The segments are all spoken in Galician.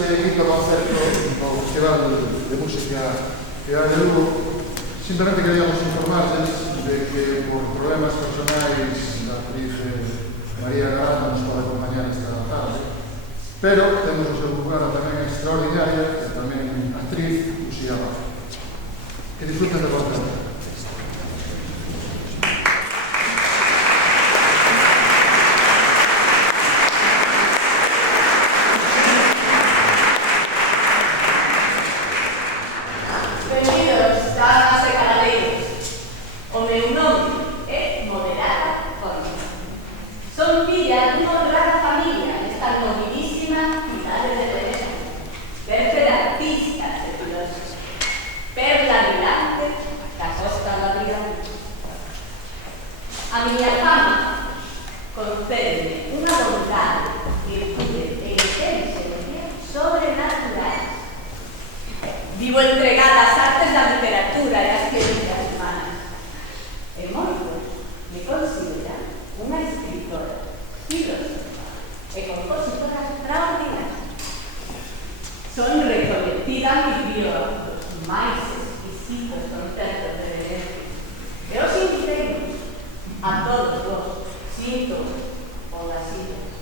este quinto concerto do Festival de Música Cidade de Lugo. Simplemente queríamos informarles de que por problemas personais da actriz María Garata nos pode acompañar esta tarde, pero temos o seu lugar tamén extraordinaria, e tamén actriz, Lucía Rafa. Que disfruten do concerto. Vivo entregada ás artes da literatura e ás ciencias humanas. E moitos me consideran unha escritora, filósofa e compositora extraordinaria. Son recoñecida anfitrión dos máis exquisitos concertos de Venecia. E os invitei a todos vos, síntomas ou das illas,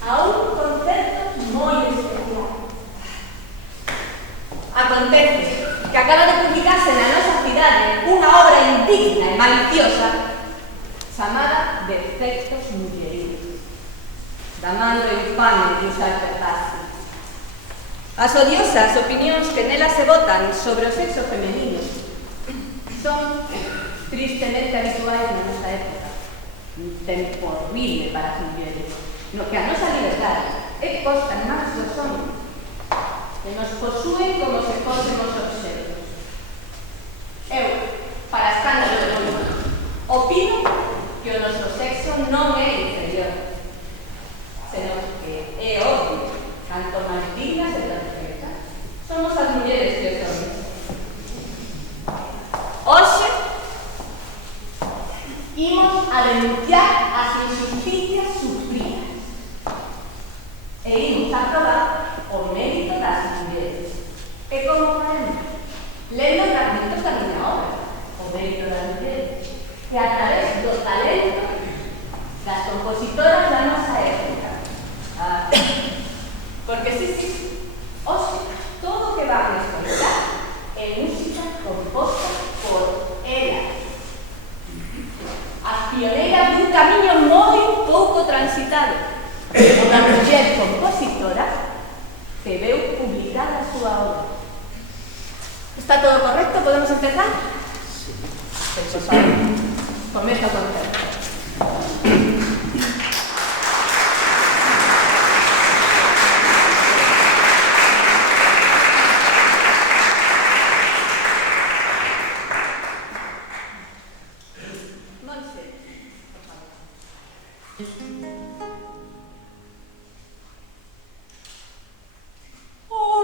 a un concerto moi especial. Acontece que acaba de publicarse na nosa cidade unha obra indigna e maliciosa chamada Defectos mullerinos, da man do infame de Usar Ferrazzi. As odiosas opinións que nela se botan sobre o sexo femenino son tristemente habituais na nosa época, un tempo horrible para as mulleres, no que a nosa liberdade é posta en mans dos hombres, que nos posúen como se fósemos obxectos. Eu, para escándalo de mundo, opino que o noso sexo non é inferior, senón que é obvio, canto máis dignas e perfectas somos as mulleres que os homens. Hoxe, imos a denunciar as injusticias sufridas e imos a probar o mérito das mulleres. E como faremos? Lendo fragmentos da miña obra, o mérito das mulleres, que a través do talento das compositoras da nosa época. Porque sí, hoxe, todo o que van a escoitar é música composta por elas. As pioneiras dun camiño moi pouco transitado. Unha muller compositora que veu publicar a súa obra. Está todo correcto? Podemos empezar? Sí. Por favor, comeza o concerto. Oh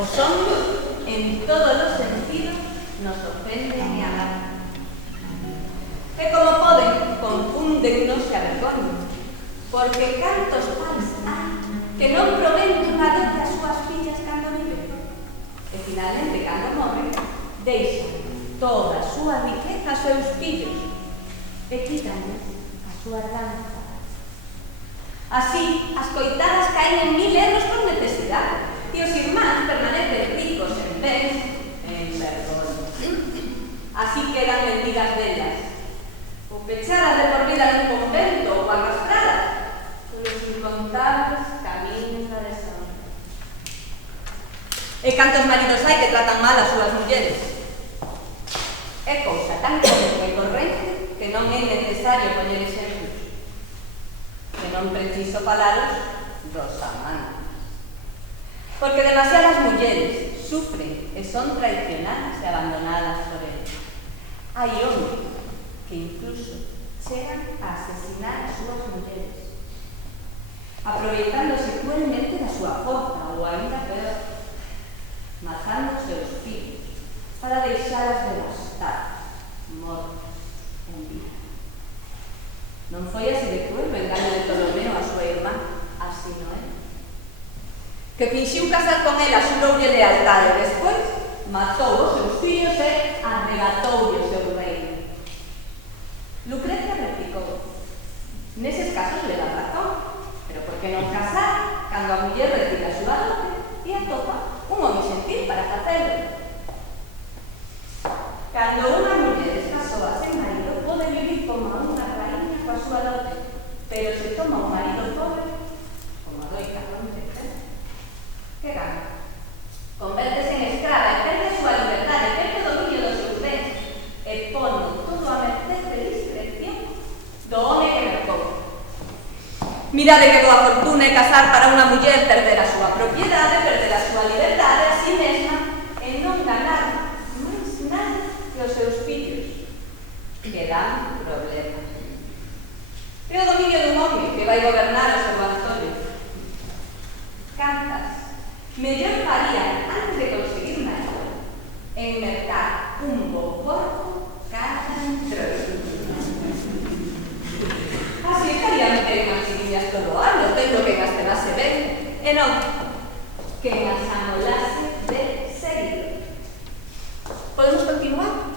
Os hombres, en todos los sentidos, nos ofenden e agarran. E como poden, confúndennos e avergoñan, porque cantos tales hai que non provén dunha vez das súas fillas cando viven. E finalmente, cando morren, deixan toda a súa riqueza aos seus fillos e quitanles a súa danza. Así, as coitadas caen en 1000 euros por necesidade e os irmáns permanecen ricos en bens en vergonha. Así quedan mendigas delas, ou pechadas de por vida nun convento ou arrastradas polos incontables camiños da deshonra. E cantos maridos hai que tratan mal as súas mulleres? É cousa tan común e corrente que non é necesario poñer exemplos, que non preciso falaros dos amantes. Porque demasiadas mulleres sufren e son traicionadas e abandonadas por eles. Hai hombres que incluso chegan a asesinar as súas mulleres, aproveitándose cruelmente da súa forza ou ainda peor, matando os seus fillos para deixalas devastadas, mortas en vida. Non foi así de cruel o engaño de Ptolomeo a súa irmá, así non é? Que finxiu casar con ela, xuroulle lealtade e despois matou os seus fillos e arrebatoulle o seu reino. Lucrecia replicou: neses casos le dan razón, pero por que non casar cando a muller retira a súa dote e atopa un home gentil para facelo? Cando unha muller está soa sen marido, pode vivir como unha raíña coa súa dote, pero se toma un marido pobre, como adoita acontecer, que gana? Convértese en escrava e perde a súa liberdade, perde o dominio dos seus bens e pone todo a merced de discreción do home que mercou. Mirade que boa fortuna é casar para unha muller perder a súa propiedade, perder a súa liberdade a si mesma e non ganar máis nada que os seus fillos, que dan problemas. É o dominio dun home que vai gobernar o seu Antonio. Cantas mellor faría, antes de conseguir nada, enmercar un bo porco cada entroido. Así estaría meter en as chiquillas todo o ano, tendo que gastelase ben, e non que as amolase de seguido. Podemos continuar?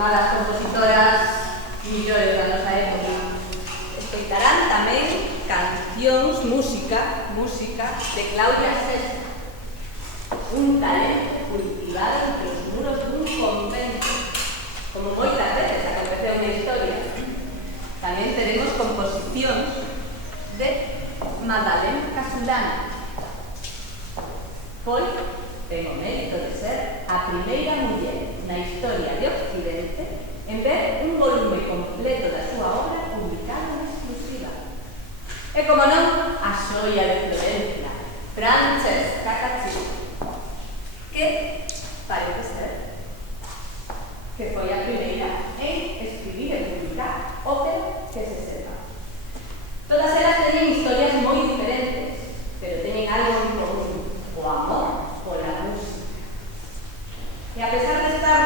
unha das compositoras millores da nosa época. Escoitarán tamén cancións, música de Claudia Sesta, un talento cultivado entre os muros dun convento, como moitas veces aconteceu na historia. Tamén teremos composicións de Madalena Casulana. Foi, ten o mérito de ser a primeira muller na historia de Occidente en ver un volume completo da súa obra publicado en exclusiva. E, como non, a xoia de Florencia, Francesca Caccini, que parece ser que foi a primeira en escribir e publicar ópera que se sepa. Todas elas teñen historias moi diferentes, pero teñen algo en común: o amor pola música. E a pesar de estar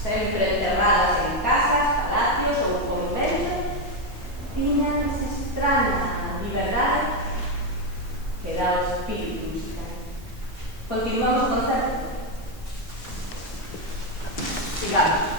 sempre enterradas en casas, palacios ou conventos, tiñan esa extraña liberdade que dá o espírito musical. Continuamos con certo. Sigamos.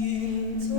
Ecce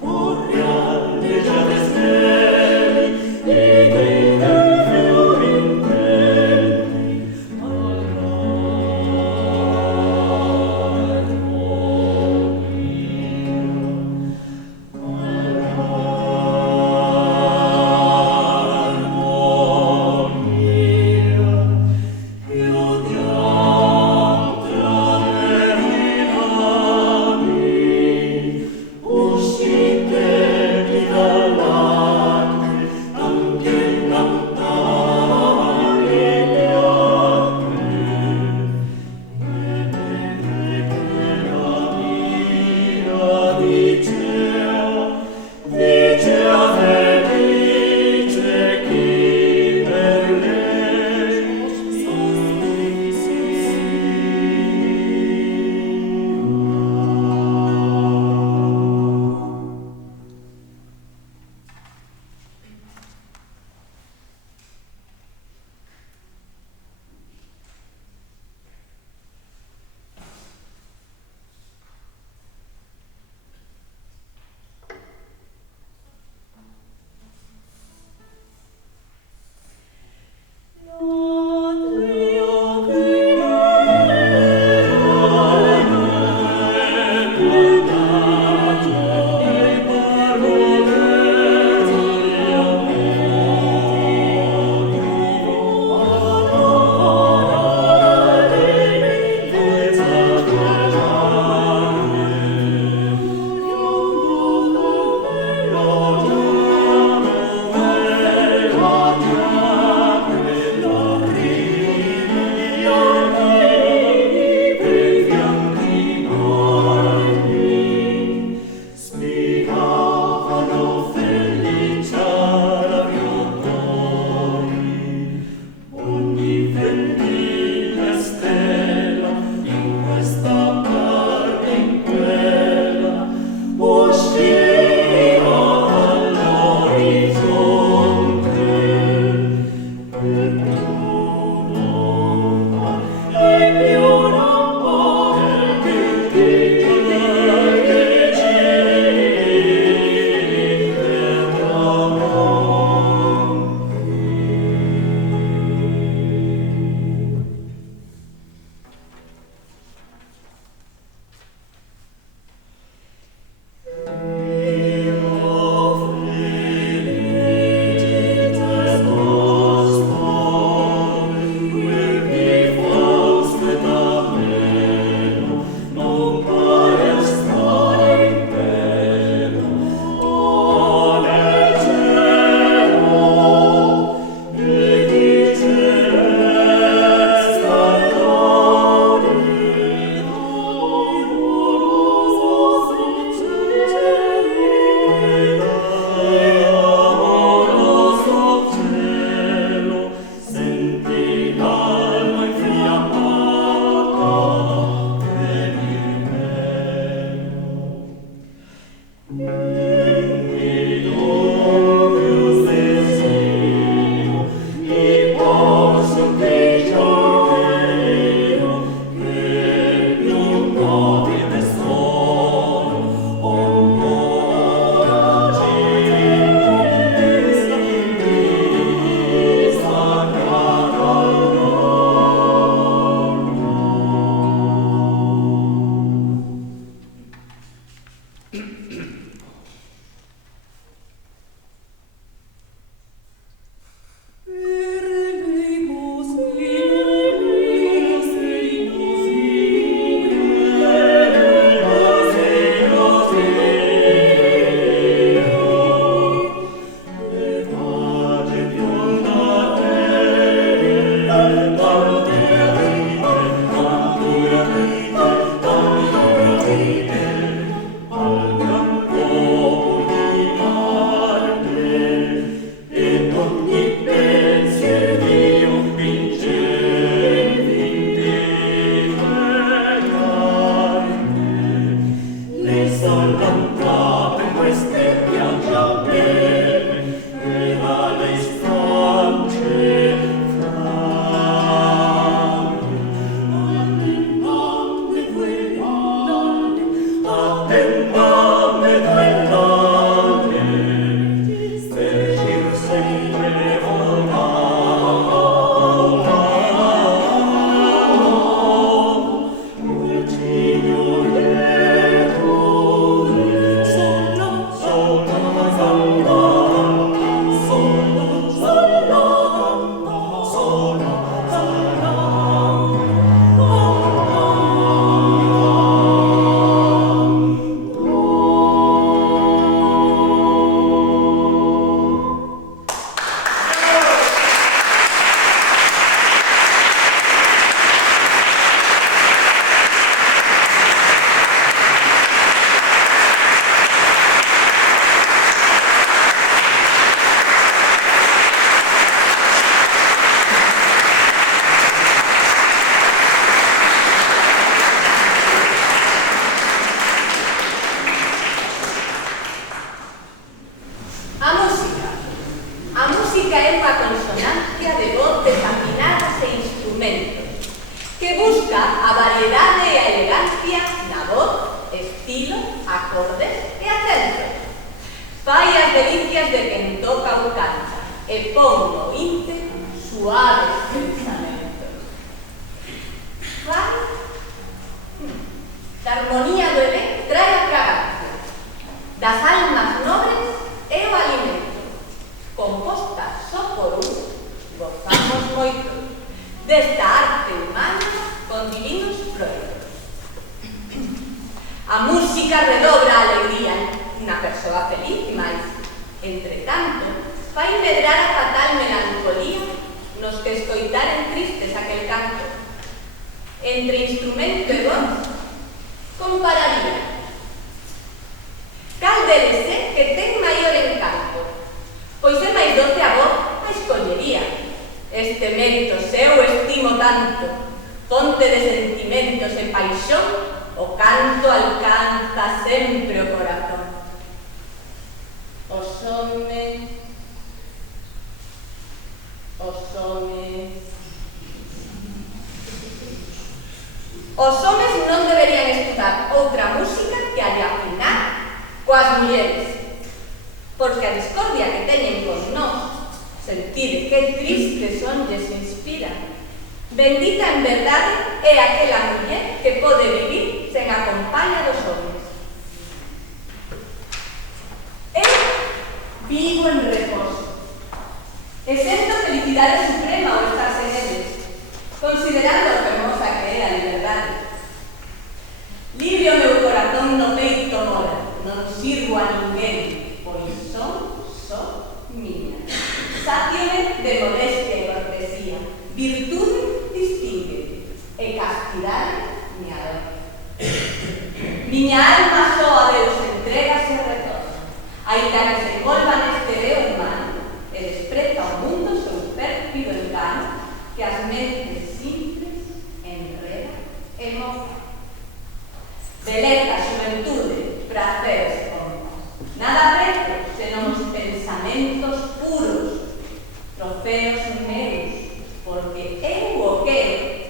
Corriate già le stelle, i busca a variedade e a elegancia na voz, estilo, acordes e acentos. Fai as delicias de quen toca ou canta e pon no inte suaves pensamentos. Fai da armonía do Edén trae a fragancia, das almas nobres e o alimento. Composta só por gozamos moito desta arte humana con divinos proezos. A música redobra a alegría na persoa feliz, mais, entre tanto, fai medrar a fatal melancolía nos que escoitaren tristes aquel canto. Entre instrumento e voz, compararía. Cal deles é que ten maior encanto? Pois é máis doce a voz, a escollería. Este mérito seu estimo tanto, fonte de sentimentos e paixón, o canto alcanza sempre o corazón. Os homes non deberían estudar outra música que a de afinar coas mulleres, porque a discordia que teñen con nós, sentir que triste son lles inspira. Bendita en verdade é aquela muller que pode vivir sen a compañía dos homes. Eu vivo en reposo e sento felicidade suprema ao estar sen eles, considerando o hermosa que é a liberdade. Libre o meu corazón no peito mora, non sirvo a ninguén, pois son só miña. Sátiome de modestia e cortesía, virtude distingue e castidade me adora. Miña alma só a Deus entrega se retorna, aínda que se envolva neste veo humano e despreza o mundo seu pérfido engano que as mentes simples enreda e mofa. Beleza, xuventude, prazeres contas, nada preto senón os pensamentos puros, trofeos meus, porque eu o quero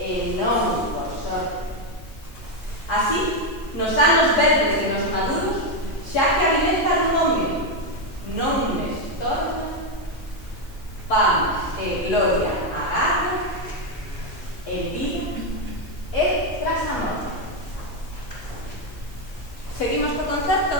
e non o sorte. Así, nos anos verdes e nos maduros, xa que a vileza non me estorba, fama e gloria agarro, e vida e tras amor. Seguimos co concerto?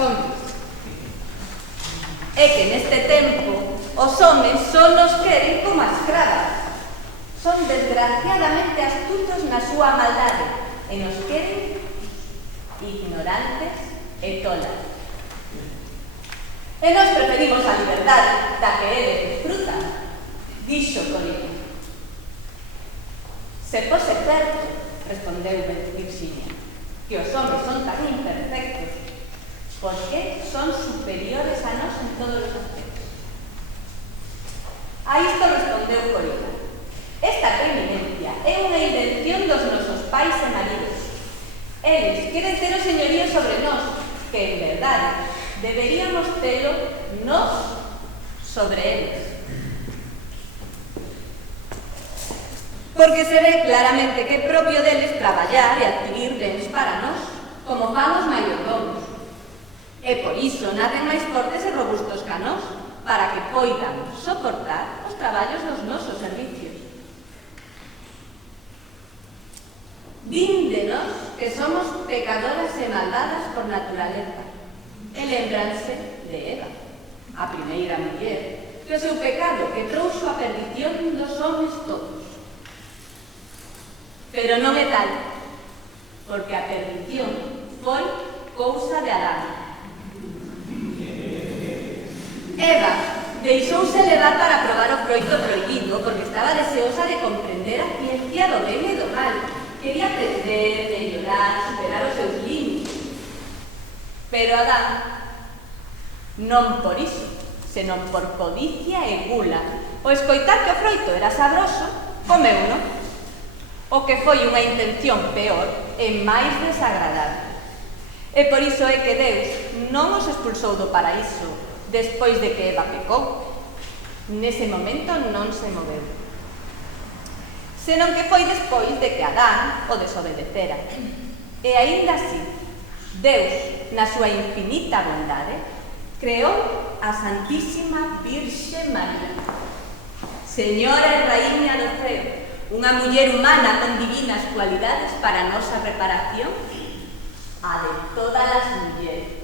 hombres. É que neste tempo os homes son os queren como as cravas. Son desgraciadamente astutos na súa maldade e nos queren ignorantes e tolas. E nos preferimos a liberdade da que eles disfrutan, dixo Colina. Se fose certo, respondeu Virginia, que os homes son tan imperfectos, por que son superiores a nós en todos os aspectos? A isto respondeu Colina. Esta preeminencia é unha invención dos nosos pais e maridos. Eles queren ter o señorío sobre nós, que en verdade deberíamos telo nós sobre eles. Porque se ve claramente que é propio deles traballar e adquirir bens para nós, como fan os maiordomos. E por iso nacen máis fortes e robustos ca nós, para que poidan soportar os traballos dos nosos servicios. Díndenos que somos pecadoras e malvadas por naturaleza, e lembranse de Eva, a primeira muller, que o seu pecado que trouxo a perdición dos homes todos. Pero non é tal, porque a perdición foi cousa de Adán. Eva deixouse levar para probar o froito prohibido porque estaba deseosa de comprender a ciencia do ben e do mal. Quería aprender, mellorar, superar os seus límites. Pero Adán, non por iso, senón por codicia e gula, o escoitar que o froito era sabroso, comeu, non? O que foi unha intención peor e máis desagradable. E por iso é que Deus non os expulsou do paraíso despois de que Eva pecou. Nese momento non se moveu, senón que foi despois de que Adán o desobedecera. E aínda así, Deus, na súa infinita bondade, creou a Santísima Virxe María, Señora e Raíña do ceo, unha muller humana con divinas cualidades para a nosa reparación, a de todas as mulleres.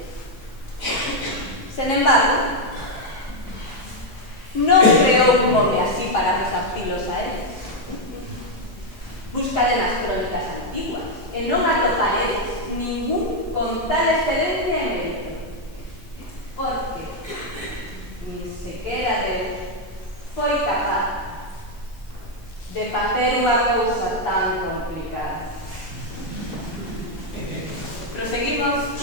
Sen embargo, non creou un home así para resartilos a eles. Buscade nas crónicas antiguas e non atoparedes ningún con tal excelencia e mérito, porque nin sequera Deus foi capaz de facer unha cousa tan complicada. Proseguimos.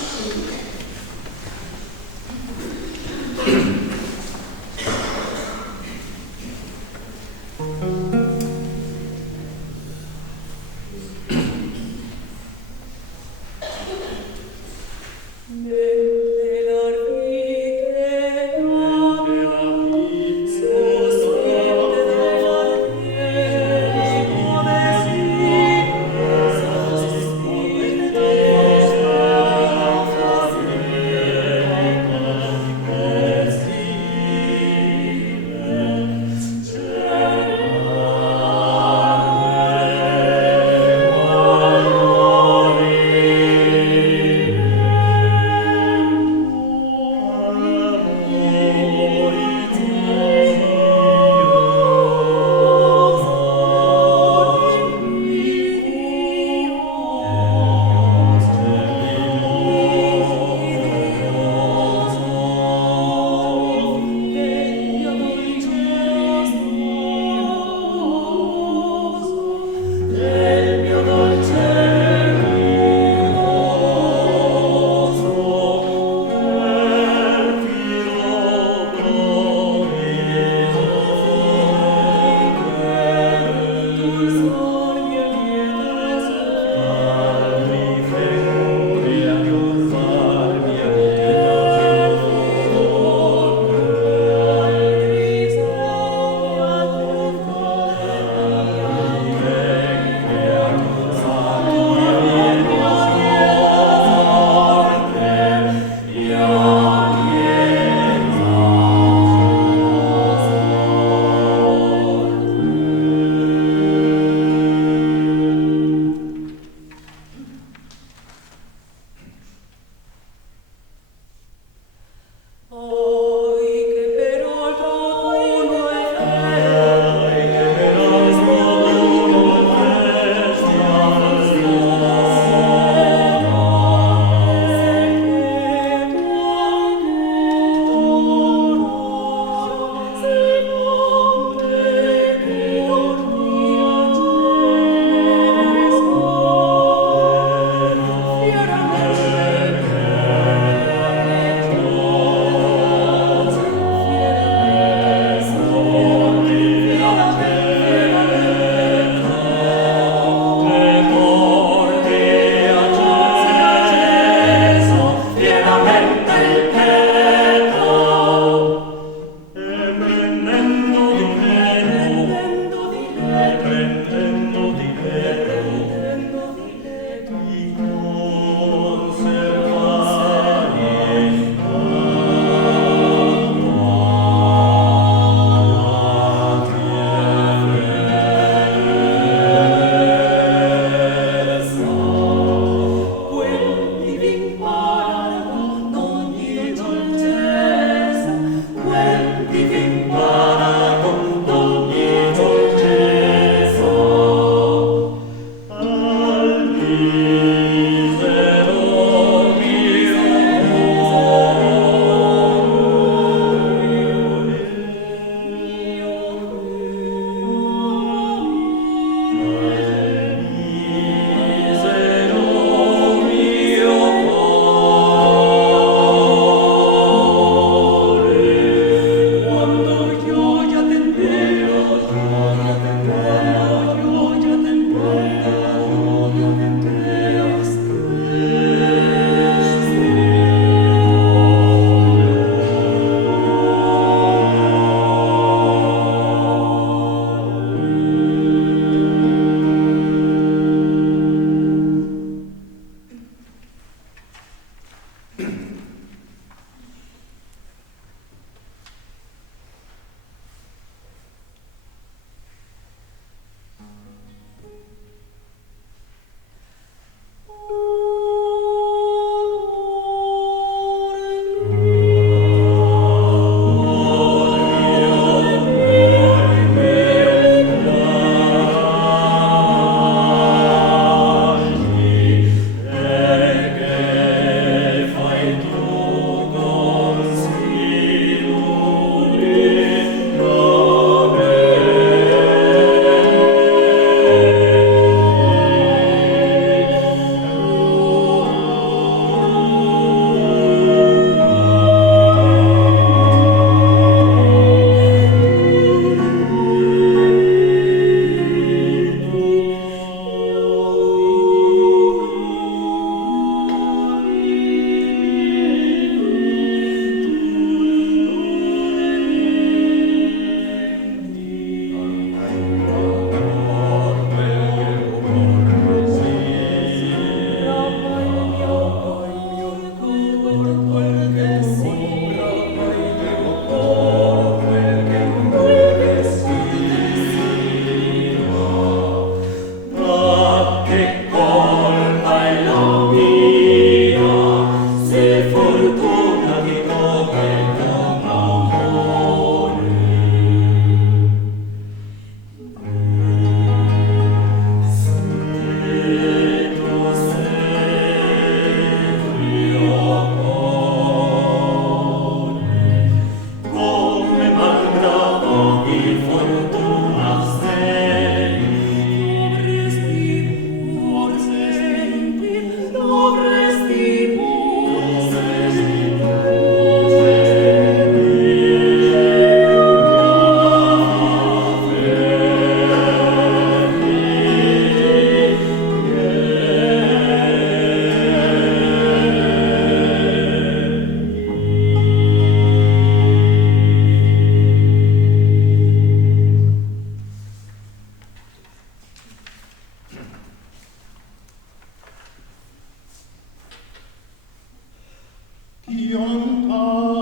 lontano